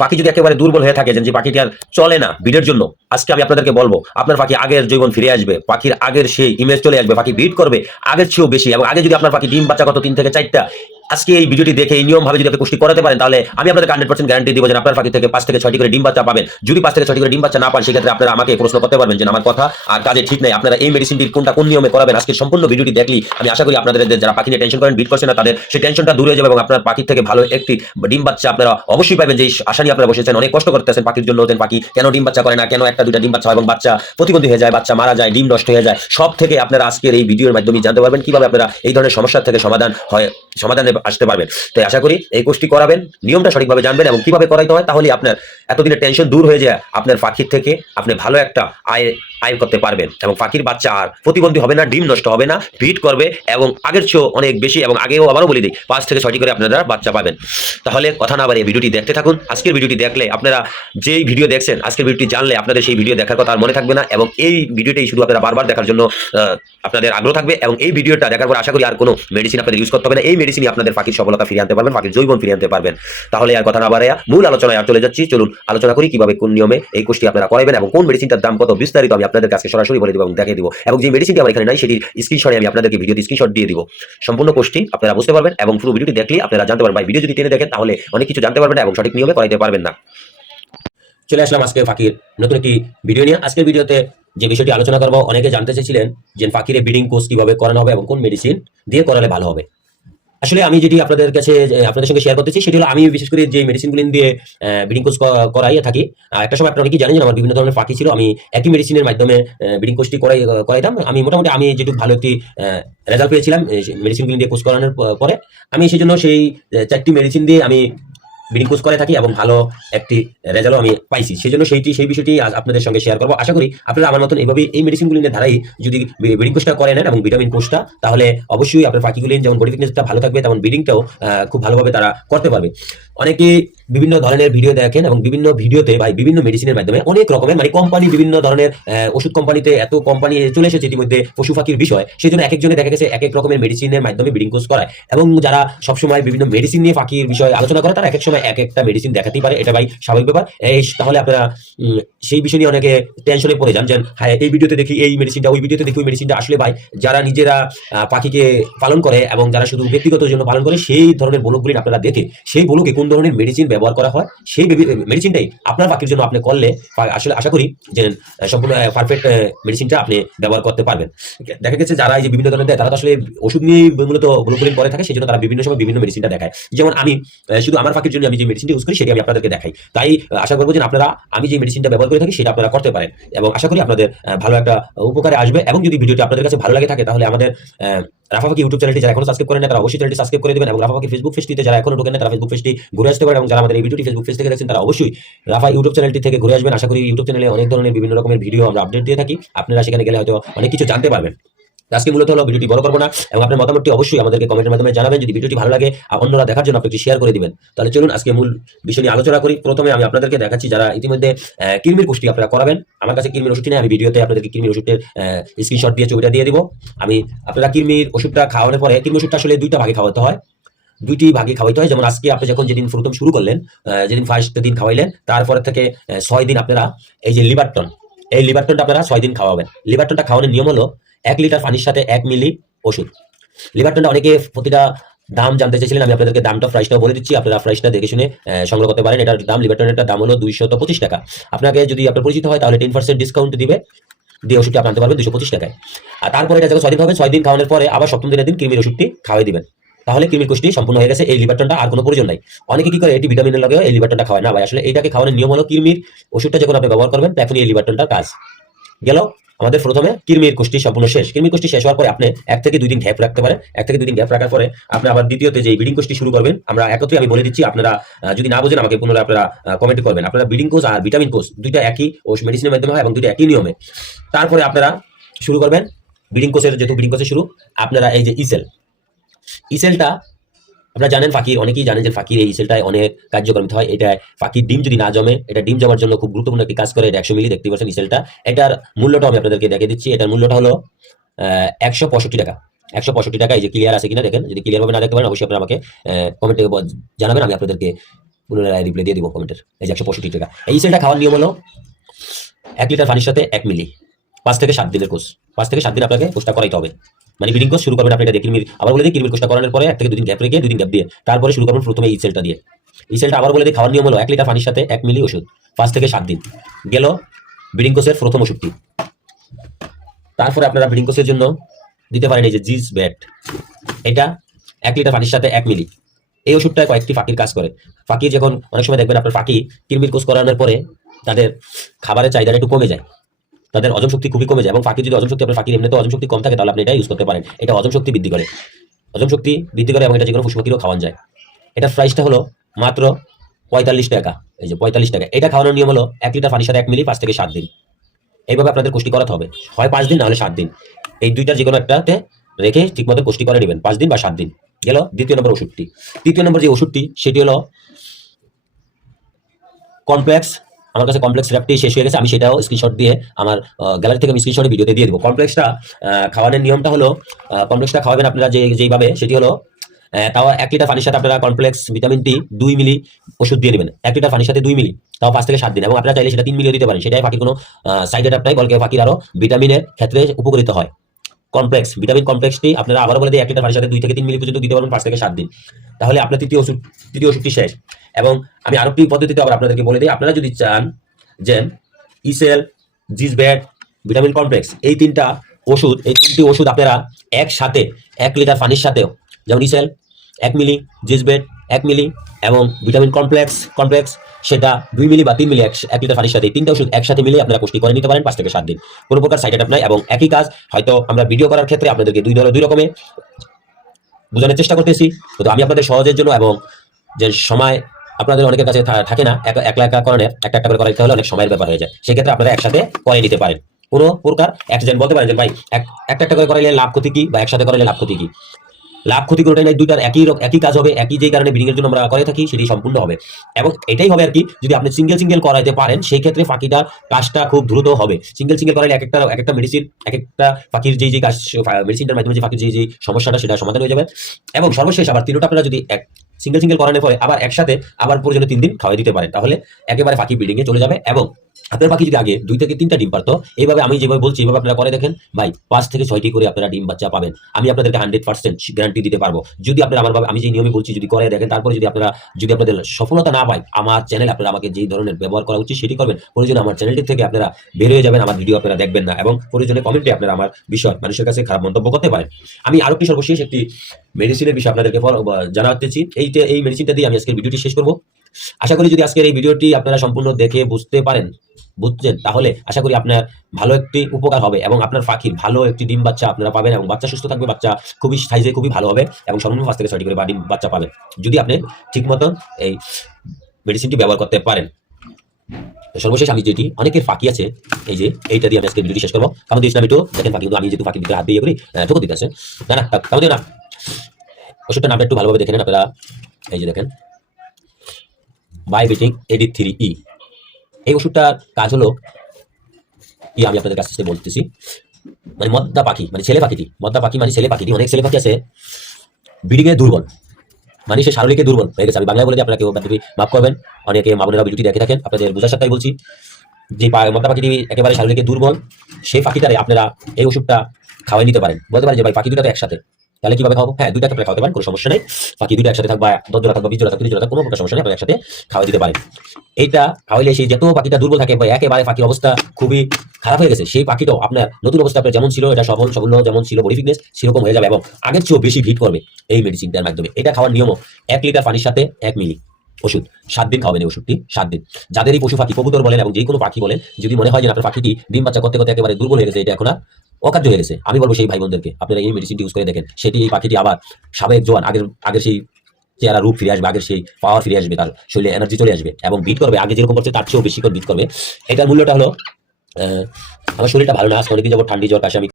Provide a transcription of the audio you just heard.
পাখি যদি একেবারে দুর্বল হয়ে থাকে যে পাখিটি আর চলে না বিডের জন্য, আজকে আমি আপনাদেরকে বলব, আপনার পাখি আগের জৈবন ফিরে আসবে পাখির আগের সেই ইমেজ চলে আসবে পাখি বিট করবে আগের চেয়েও বেশি এবং আগে যদি আপনার পাখি ডিম বাচ্চা কত তিন থেকে চারটা আজকে এই ভিডিওটি দেখে এই নিয়ম ভাবে যদি আপনি পুষ্টি করাতে পারেন, তাহলে আমি আপনাদের হান্ড্রেড পার্সেন্ট গ্যারান্টি দিব যে আপনার পাখি থেকে পাঁচ থেকে ছয়টি করে ডিম বাচ্চা পাবেন। যদি পাঁচ থেকে ছয়টি করে ডিম বাচ্চা না পান, সেক্ষেত্রে আপনারা আমাকে প্রশ্ন করতে পারবেন যে আমার কথা আর কাজে ঠিক নেই। আপনারা এই মেডিসিনটির কোনটা কোন নিয়মে করাবেন আজকে সম্পূর্ণ ভিডিওটি দেখলি। আমি আশা করি আপনাদের যারা পাখি নিয়ে টেনশন করেন বিট করছেন না, তাদের সেই টেনশনটা দূর যাবে এবং আপনার পাখির থেকে ভালো একটি ডিম বাচ্চা আপনারা অবশ্যই পাবেন। যে আশা নিয়ে আপনারা বসেছেন, অনেক কষ্ট করতেছেন, পাখির জন্য দেন পাখি, কেন ডিম বাচ্চা করে না, কেন একটা দুইটা ডিম বাচ্চা এবং বাচ্চা প্রতিবন্ধী হয়ে যায়, বাচ্চা মারা যায়, ডিম নষ্ট হয়ে যায়। সব থেকে আপনারা আজকের এই ভিডিওর মাধ্যমে জানতে পারবেন কীভাবে আপনারা এই ধরনের সমস্যা থেকে সমাধান হয় সমাধানে আসতে পারবেন। তাই আশা করি এই কোর্সটি করাবেন, নিয়মটা সঠিকভাবে জানবেন এবং কীভাবে করাইতে হয় তাহলে আপনার এতদিনের টেনশন দূর হয়ে যায়, আপনার পাখির থেকে আপনি ভালো একটা আয় আয় করতে পারবেন এবং পাখির বাচ্চা আর প্রতিবন্ধী হবে না, ডিম নষ্ট হবে না ভিট করবে এবং আগের চেয়েও অনেক বেশি এবং আগেও আবারও বলে দিই, পাঁচ থেকে ছয়টি করে আপনারা বাচ্চা পাবেন। তাহলে কথা না বাড়িয়ে ভিডিওটি দেখতে থাকুন, আজকের ভিডিওটি দেখলে আপনারা যেই ভিডিও দেখছেন, আজকের ভিডিওটি জানলে আপনাদের সেই ভিডিও দেখার কথা আর মনে থাকবে না এবং এই ভিডিওটাই শুধু আপনারা বারবার দেখার জন্য আপনাদের আগ্রহ থাকবে এবং এই ভিডিওটা দেখার পর আশা করি আর কোনো মেডিসিন আপনাদের ইউজ করতে হবে না। এই মেডিসিনই আপনাদের পাখির সফলতা ফিরিয়ে আনতে পারবেন, পাখির জৈবন ফিরিয়ে আনতে পারবেন। তাহলে আর কথা না বাড়াইয়া মূল আলোচনায় আর চলে যাচ্ছি। চলুন আলোচনা করি কীভাবে কোন নিয়মে এই কোর্সটি আপনারা করাবেন এবং কোন মেডিসিনটার দাম কত বিস্তারিত আমি আপনাদের কাছে সরাসরি বলে দিব এবং দেখিয়ে দিব। এবং যে মেডিসিনটি আমার এখানে নাই, সেটির স্ক্রিনশটে আমি আপনাদেরকে ভিডিওতে স্ক্রিনশট দিয়ে দিব। সম্পূর্ণ কোর্সটি আপনারা বুঝতে পারবেন এবং পুরো ভিডিওটি দেখলেই আপনারা জানতে পারবেন। ভিডিও যদি টেনে দেখেন, তাহলে অনেক কিছু জানতে পারবেন এবং সঠিক নিয়মে করাইতে পারবেন না। চলে আসলাম আজকে ফাঁকির নতুন একটি ভিডিও নিয়ে। আজকের ভিডিওতে যে বিষয়টি আলোচনা করব, অনেকে জানতে চেয়েছিলেন যে ফাঁকিরে ব্রিডিং কোর্স কীভাবে করানো হবে এবং কোন মেডিসিন দিয়ে করালে ভালো হবে। আসলে আমি যেটি আপনাদের কাছে আপনাদের সঙ্গে শেয়ার করতেছি সেটি হলো আমি বিশেষ করে যে মেডিসিনগুলি দিয়ে ব্রিডিং কোর্স করাইয়ে থাকি একটা সময় আপনারা কি জানেন আমার বিভিন্ন ধরনের ফাঁকি ছিল, আমি একই মেডিসিনের মাধ্যমে ব্রিডিং কোর্সটি করাই করাইতাম। আমি মোটামুটি আমি যেটুকু ভালো একটি রেজাল্ট পেয়েছিলাম মেডিসিনগুলি দিয়ে কোর্স করানোর পরে, আমি সেই জন্য সেই চারটি মেডিসিন দিয়ে আমি ব্রিডিং কোর্স করে থাকি এবং ভালো একটি রেজাল্ট আমি পাইছি। সেই জন্য সেইটি সেই বিষয়টি আজ আপনাদের সঙ্গে শেয়ার করব। আশা করি আপনারা আমার মতন এইভাবে এই মেডিসিনগুলি নিয়ে ধারাই যদি বিডিং কোর্সটা করে নেন এবং ভিটামিন কোর্সটা তাহলে অবশ্যই আপনার পাখিগুলি যেমন বডি ফিটনেসটা ভালো থাকবে, তেমন ব্রিডিংটাও খুব ভালোভাবে তারা করতে পারবে। অনেকে বিভিন্ন ধরনের ভিডিও দেখেন এবং বিভিন্ন ভিডিওতে বা বিভিন্ন মেডিসিনের মাধ্যমে অনেক রকমের মানে কোম্পানি বিভিন্ন ধরনের ওষুধ কোম্পানিতে এত কোম্পানি চলে এসেছে ইতিমধ্যে পশু পাখির বিষয়। সেই জন্য এক একজনে দেখা গেছে এক এক রকমের মেডিসিনের মাধ্যমে ব্রিডিং কোর্স করায়। এবং যারা সবসময় বিভিন্ন মেডিসিন নিয়ে পাখির বিষয়ে আলোচনা করে, তারা এক এক সময় এক একটা মেডিসিন দেখাতেই পারে। এটা ভাই স্বাভাবিক ব্যাপার। তাহলে আপনারা সেই বিষয় নিয়ে অনেকে টেনশনে পড়ে যান যে হ্যাঁ এই ভিডিওতে দেখি এই মেডিসিনটা ওই ভিডিওতে দেখি ওই মেডিসিনটা আসলে ভাই, যারা নিজেরা পাখিকে পালন করে এবং যারা শুধু ব্যক্তিগত জন্য পালন করে, সেই ধরনের বলকগুলি আপনারা দেখে, সেই বলকে কোন ধরনের মেডিসিন ব্যবহার করা হয়, সেই মেডিসিনটাই আপনার পাখির জন্য আপনি করলে আসলে আশা করি যে সম্পূর্ণ পারফেক্ট মেডিসিনটা আপনি ব্যবহার করতে পারবেন। দেখা গেছে যারা এই যে বিভিন্ন ধরনের দেয়, তারা তো আসলে ওষুধ নিয়ে মূলত গ্লোবুলিন করে থাকে সেই জন্য তারা বিভিন্ন সময় বিভিন্ন মেডিসিনটা দেখায়। যেমন আমি শুধু আমার পাখির জন্য আমি যে মেডিসিনটা ইউজ করি, সেটি আমি আপনাদেরকে দেখাই। তাই আশা করব যে আপনারা, আমি যে মেডিসিনটা ব্যবহার করে থাকি, সেটা আপনারা করতে পারেন। এবং আশা করি আপনাদের ভালো একটা উপকারে আসবে। এবং যদি ভিডিওটি আপনাদের কাছে ভালো লাগে থাকে, তাহলে আমাদের আহ, রাফা পাখি ইউটিউব চ্যানেলটি যারা এখনও সাবস্ক্রাইব করেন তারা অবশ্যই চ্যানেলটি সাবস্ক্রাইব করে দেবেন এবং রাফা পাখি ফেসবুক পেজটিতে যারা এখনও ঢোকেন তারা ফেসবুক পেজটি ঘুরে আসতে পারে এবং যারা আমাদের এই ভিডিওটি ফেসবুক পেজ থেকে দেখছেন তারা অবশ্যই রাফা ইউটিউব চ্যানেলটি থেকে ঘুরে আসবেন। আশা করি ইউটিউব চ্যানেলে অনেক ধরনের বিভিন্ন রকমের ভিডিও আমরা আপডেট দিয়ে থাকি। আপনারা সেখানে গেলে হয়তো অনেক কিছু জানতে পারবেন। আজকে মূলত হলো ভিডিওটি বড় করব না এবং আপনার মতামতটি অবশ্যই আমাদেরকে কমেন্টের মাধ্যমে জানাবেন। যদি ভিডিওটি ভালো লাগে অন্যরা দেখার জন্য আপনি শেয়ার করে দিবেন। তাহলে চলুন আজকে মূল বিষয় নিয়ে আলোচনা করি। প্রথমে আমি আপনাদেরকে দেখাচ্ছি যারা ইতিমধ্যে কৃমির পুষ্টি আপনারা করাবেন। আমার কাছে কৃমির ওষুধটি নেই, আমি ভিডিওতে আপনাদেরকে কৃমির ওষুধের স্ক্রিনশট দিয়ে ছবিটা দিয়ে দিব। আমি আপনারা কৃমির ওষুধটা খাওয়ানোর পরে কৃমি ওষুধটা আসলে দুইটা ভাগে খাওয়াতে হয়। দুইটি ভাগে খাওয়াইতে হয়। যেমন আজকে আপনি যখন যেদিন প্রথম শুরু করলেন যেদিন ফার্স্ট দিন খাওয়াইলেন, তারপরে থেকে ছয় দিন আপনারা এই যে লিভারটন এই লিভারটনটা আপনারা ছয় দিন খাওয়াবেন। লিভারটনটা খাওয়ানোর নিয়ম হলো এক লিটার পানির সাথে এক মিলি ওষুধ। লিভারটনটা অনেকে প্রতিটা দাম জানতে চাইছিলেন আমি আপনাদেরকে দামটা প্রাইসটাও বলে দিচ্ছি, আপনারা প্রাইসটা দেখে শুনে সংগ্রহ করতে পারেন। এটার দাম লিভারটনের দাম হলো দুইশত পঁচিশ টাকা। আপনাকে যদি আপনার পরিচিত হয়, তাহলে টেন পার্সেন্ট ডিসকাউন্ট দিবে, দিয়ে ওষুধটি আপনি আনতে পারবেন দুশো পঁচিশ টাকায়। আর তারপরে এটা যখন ছয় দিন হবে, ছয় দিন খাওয়ানোর পরে আবার সপ্তম দিনের দিন কৃমির ওষুধটি খাওয়াই দিবেন। তাহলে কৃমির কোষটি সম্পূর্ণ হয়ে গেছে, এই লিভারটনটা আর কোনো প্রয়োজন নাই। অনেকে কি করে, এটি ভিটামিনের লাগে এই লিভারটনটা খাওয়ায় না ভাই। আসলে এইটাকে খাওয়ানোর নিয়ম হলো কৃমির ওষুধটা যখন আপনি ব্যবহার করবেন, তখনই এই লিভারটনটার কাজ। গেল। আমাদের প্রথমে কৃমির কোষ্ঠী সম্পূর্ণ শেষ। কৃমির কোষ্ঠী শেষ হওয়ার পরে আপনি এক থেকে দুই দিন গ্যাপ রাখতে পারেন। এক থেকে দুই দিন গ্যাপ রাখার পরে আপনি আবার দ্বিতীয়তে যে ব্রিডিং কোষ্ঠী শুরু করবেন, আমরা একত্রে আমি বলে দিচ্ছি, আপনারা যদি না বোঝেন, আমাকে পুনরায় আপনারা কমেন্ট করবেন। আপনারা ব্রিডিং কোর্স আর ভিটামিন কোর্স দুইটা একই ও মেডিসিনের মাধ্যমে হয় এবং দুইটা একই নিয়মে। তারপরে আপনারা শুরু করবেন। ব্রিডিং কোর্সের যেহেতু বিডিং কোর্সের শুরু, আপনারা এই যে ইসেল ইসেলটা আপনারা জানেন ফাকির, অনেকেই জানেন যে ফাকির এই ইসেলটায় অনেক কার্যক্রমিত হয়। এটা ফাঁকির ডিম যদি না জমে, এটা ডিম জমার জন্য খুব গুরুত্বপূর্ণ একটি কাজ করে। এটা একশো মিলি দেখতে পাচ্ছেন ইসেলটা। এটার মূল্যটা আমি আপনাদেরকে দেখিয়ে দিচ্ছি। এটার মূল্যটা হলো একশো পঁয়ষট্টি টাকা। একশো পঁয়ষট্টি টাকা, এই যে ক্লিয়ার আছে কিনা দেখেন। যদি ক্লিয়ার ভাবে না দেখতে পারেন, অবশ্যই আপনারা আমাকে কমেন্টে জানাবেন। আমি আপনাদেরকে পুনরায় রিপ্লাই দিয়ে দিব কমেন্টের এই যে একশো পঁয়ষট্টি টাকা। এই সেলটা খাওয়ার নিয়ম হলো, এক লিটার পানির সাথে এক মিলি। পাঁচ থেকে সাত দিনের কোর্স। পাঁচ থেকে সাত দিন আপনাকে কোর্সটা করাইতে হবে। মানে ব্রিডিং কোর্স শুরু করবেন আপনি এটা দিয়ে আবার বলে দিই কিরমির কোর্সটা করানোর পরে এক থেকে দুদিন গ্যাপ রেখে দুদিন গ্যাপ দিয়ে তারপরে শুরু করবেন প্রথমে এই সেলটা দিয়ে। এই সেলটা আবার বলে দিই, খাওয়ার নিয়ম হলো এক লিটার পানির সাথে এক মিলি ওষুধ, পাঁচ থেকে সাত দিন। গেল ব্রিডিং কোর্সের প্রথম ওষুধটি। তারপরে আপনারা ব্রিডিং কোর্সের জন্য দিতে পারেন এই যে জিজ ব্যাট। এটা এক লিটার পানির সাথে এক মিলি এই ওষুধটা কয়েকটি ফাঁকির কাজ করে। ফাঁকি যখন অনেক সময় দেখবেন আপনার ফাঁকি কিরমির কোর্স করানোর পরে তাদের খাবারের চাহিদাটা একটু কমে যায়। তাদের অজম শক্তি খুবই কমে যায় এবং ফাঁকি যদি অজম শক্তি আপনার ফাঁকির এমনিতে অজম শক্তি কম থাকে, তাহলে আপনি এটা ইউজ করতে পারেন। এটা অজম শক্তি বৃদ্ধি করে। অজম শক্তি বৃদ্ধি করে এবং এটা যে কোনো পশুপাখিরও খাওয়ান যায়। এটার প্রাইসটা হলো মাত্র পঁয়তাল্লিশ টাকা। এই যে পঁয়তাল্লিশ টাকা। এটা খাওয়ানোর নিয়ম হলো এক লিটার পানির সাথে এক মিলি পাঁচ থেকে সাত দিন। এইভাবে আপনাদের কোষ্টি করাতে হবে। হয় পাঁচ দিন নাহলে সাত দিন। এই দুইটার যে কোনো একটাতে রেখে ঠিকমতো কোষ্টি করে নেবেন। পাঁচ দিন বা সাত দিন। গেল দ্বিতীয় নম্বর ওষুধটি। তৃতীয় নম্বর যে ওষুধটি, সেটি হলো কমপ্লেক্স আমার কাছে কমপ্লেক্স র্যাপটি শেষ হয়ে গেছে, আমি সেটাও স্ক্রিনশট দিয়ে আমার গ্যালারি থেকে আমি স্ক্রিনশটে ভিডিওতে দিয়ে দেবো। কমপ্লেক্সটা খাওয়ানোর নিয়মটা হলো কমপ্লেক্সটা খাওয়াবেন আপনারা যে, যেইভাবে, সেটি হলো তাও এক লিটার পানির সাথে আপনারা কমপ্লেক্স ভিটামিন টি দুই মিলি ওষুধ দিয়ে নেবেন। এক লিটার পানির সাথে দুই মিলি, তাও পাঁচ থেকে সাত দিন। এবং আপনারা চাইলে সেটা তিন মিলিও দিতে পারেন। সেটাই বাকি কোনো সাইড এফেক্ট নাই বলকে বাকির আরও ভিটামিনের ক্ষেত্রে উপকৃত হয়। কমপ্লেক্স ভিটামিন কমপ্লেক্সটি আপনারা আবারও বলে দিই, এক লিটার পানির সাথে দুই থেকে তিন মিলি পর্যন্ত দিতে পারবেন পাঁচ থেকে সাত দিন। তাহলে আপনার তৃতীয় ওষুধ, তৃতীয় ওষুধটি শেষ। এবং আমি আরেকটি পদ্ধতিতে আবার আপনাদেরকে বলে দিই, আপনারা যদি চান যে ইসেল জিসব্যাট ভিটামিন কমপ্লেক্স এই তিনটা ওষুধ, এই তিনটি ওষুধ আপনারা একসাথে, এক লিটার পানির সাথেও, যেমন ইসেল এক মিলি জিসবেট এক মিলি এবং ভিটামিন কমপ্লেক্স কমপ্লেক্স সেটা দুই মিলি বা তিন মিলি এক লিটার পানির সাথে তিনটা ওষুধ একসাথে মিলিয়ে আপনারা পুষ্টি করে নিতে পারেন, পাঁচ থেকে সাত দিন। কোনো প্রকার সাইড এফেক্ট নাই এবং একই কাজ হয়তো আমরা ভিডিও করার ক্ষেত্রে আপনাদেরকে দুই ধরনের দুই রকমের বোঝানোর চেষ্টা করতেছি। কিন্তু আমি আপনাদের সহজের জন্য এবং যে সময় আপনাদের অনেকের কাছে থাকে না, এক- একলা একা কারণে একটা একটা করে করাইতে হলে অনেক সময়ের ব্যাপার হয়ে যায়। সেক্ষেত্রে আপনারা একসাথে করে নিতে পারেন। কোনো প্রকার অ্যাক্সিডেন্ট বলতে পারেন যে, ভাই, এক একটা একটা করে করাইলে লাভ ক্ষতি কি? বা একসাথে করাইলে লাভ ক্ষতি কি? লাভ ক্ষতি কোনোটাই নাই, দুইটার একই একই কাজ হবে, একই যে কারণে ব্রিডিং এর জন্য আমরা করে থাকি সেটি সম্পূর্ণ হবে। এবং এটাই হবে আর কি, যদি আপনি সিঙ্গেল সিঙ্গেল করাইতে পারেন, সেই ক্ষেত্রে পাখিটার কাজটা খুব দ্রুত হবে। সিঙ্গেল সিঙ্গেল করাইলে এক একটা এক একটা মেডিসিন এক একটা ফাঁকির যেই যে কাজ মেডিসিনটার মাধ্যমে যে পাখির যে যে সমস্যাটা, সেটা সমাধান হয়ে যাবে। এবং সর্বশেষ আবার তিনটা আপনারা যদি এক সিঙ্গেল সিঙ্গেল করানোর পরে আবার একসাথে আবার পর্যন্ত তিন দিন খাওয়াই দিতে পারেন, তাহলে একেবারে ফাঁকি ব্রিডিং এ চলে যাবে। এবং আপনার পাখি যদি আগে দুই থেকে তিনটা ডিম পারতো, এইভাবে আমি যেভাবে বলছি, এইভাবে আপনারা করে দেখেন, ভাই, পাঁচ থেকে ছয়টি করে আপনারা ডিম বাচ্চা পাবেন। আমি আপনাদেরকে হান্ড্রেড পার্সেন্ট গ্যারান্টি দিতে পারব। যদি আপনারা আমার আমি যে নিয়মে বলছি, যদি করে দেখেন, তারপরে যদি আপনারা, যদি আপনাদের সফলতা না পায়, আমার চ্যানেল আপনারা আমাকে যেই ধরনের ব্যবহার করা উচিত, সেটি করবেন। প্রয়োজনে আমার চ্যানেলটি থেকে আপনারা বের হয়ে যাবেন, আমার ভিডিও আপনারা দেখবেন না। এবং প্রয়োজনে কমেন্টে আপনারা আমার বিষয়, মানুষের কাছে খারাপ মন্তব্য করতে পারেন। আমি আরও একটি সর্বশেষ একটি মেডিসিনের বিষয়ে আপনাদেরকে জানাতেছি এই এই মেডিসিনটা দিয়ে আমি আজকের ভিডিওটি শেষ করব। আশা করি যদি আজকের এই ভিডিওটি আপনারা সম্পূর্ণ দেখে বুঝতে পারেন, বুঝছেন, তাহলে আশা করি আপনার ভালো একটি উপকার হবে এবং আপনার পাখির ভালো একটি ডিম বাচ্চা আপনারা পাবেন এবং বাচ্চা সুস্থ থাকবে, বাচ্চা খুবই সাইজে খুবই ভালো হবে এবং সর্বনিম্ন পাঁচ থেকে ছয়টি করে ডিম বাচ্চা পাবেন, যদি আপনি ঠিক মতন এই মেডিসিনটি ব্যবহার করতে পারেন। সর্বশেষ আমি যেটি, অনেকের ফাঁকি আছে, এই যে এইটা দিয়ে আমি আজকে ভিডিওটি শেষ করব। কারণ দিয়েছিলাম একটু দেখেন ফাঁকি আমি যেহেতু ফাঁকি ভিতরে হাত দিয়ে করি ঠোকো দিতে আছে না না কারণ না। ওষুধটার নামটা একটু ভালোভাবে দেখে নেন আপনারা। এই যে দেখেন বায়োবিটিক এডি থ্রি ই এই ওষুধটার কাজ হলো কি আমি আপনাদের কাছে বলতেছি মানে মদ্দা পাখি মানে ছেলে পাখিটি, মদ্দা পাখি মানে ছেলে পাখিটি, অনেক ছেলে পাখি আছে ব্রিডিং এ দুর্বল মানে সে শারীরিকে দুর্বল, হয়ে গেছে। আমি বাংলায় বলে দিই, আপনারা কেউ মাফ করবেন, অনেকে মা ভিডিওটি দেখে থাকেন, আপনাদের বোঝার সাথে বলছি, যে মদ্দা পাখিটি একেবারে শারীরিকে দুর্বল সেই পাখিটারে আপনারা এই ওষুধটা খাওয়াই নিতে পারেন। বলতে পারেন যে ভাই, পাখি তো একসাথে তাহলে কীভাবে খাব হ্যাঁ দুইটা আপনারা খাওয়াতে পারেন, কোনো সমস্যা নেই। বাকি দুটো একসাথে থাকবা, দশ জোড়া থাকবা, বিশ জোড়া থাকবে, তিরিশ জোড়া থাকবে, কোনো প্রকার সমস্যা নেই একসাথে খাওয়া দিতে পারেন। এইটা খাওয়াইলে সেই যত পাখিটা দুর্বল থাকে বা একেবারে পাখির অবস্থা খুবই খারাপ হয়ে গেছে, সেই পাখিটাও আপনার নতুন অবস্থা আপনার যেমন ছিল, এটা সফল সফল যেমন ছিল বডি ফিটনেস সেরকম হয়ে যাবে এবং আগের চেয়েও বেশি ভিট করবে এই মেডিসিনটার মাধ্যমে। এটা খাওয়ার নিয়মও এক লিটার পানির সাথে এক মিলি ওষুধ। সাত দিন খাওয়াবেন এই ওষুধটি, সাত দিন। যাদের এই পশু পাখি কবুতর বলেন এবং যে কোনো পাখি বলেন, যদি মনে হয় যে আপনার পাখিটি ডিম বাচ্চা করতে করতে একেবারে দুর্বল হয়ে গেছে, এটা এখন আর অকার্য হয়ে গেছে। আমি বলব সেই ভাই বোনদেরকে আপনারা এই মেডিসিনটি ইউজ করে দেখেন। সেটি এই পাখিটি আবার স্বাভাবিক জোয়ান, আগের আগের সেই চেহারা রূপ ফিরে আসবে, আগের সেই পাওয়ার ফিরে আসবে, তার শরীরে এনার্জি চলে আসবে এবং বিট করবে। আগে যেরকম করছে, তার চেয়েও বেশি করে বিট করবে। এটার মূল্যটা হলো আমার শরীরটা ভালো না, আজকে অনেকদিন যাব ঠান্ডি, জ্বর, কাশি, আমি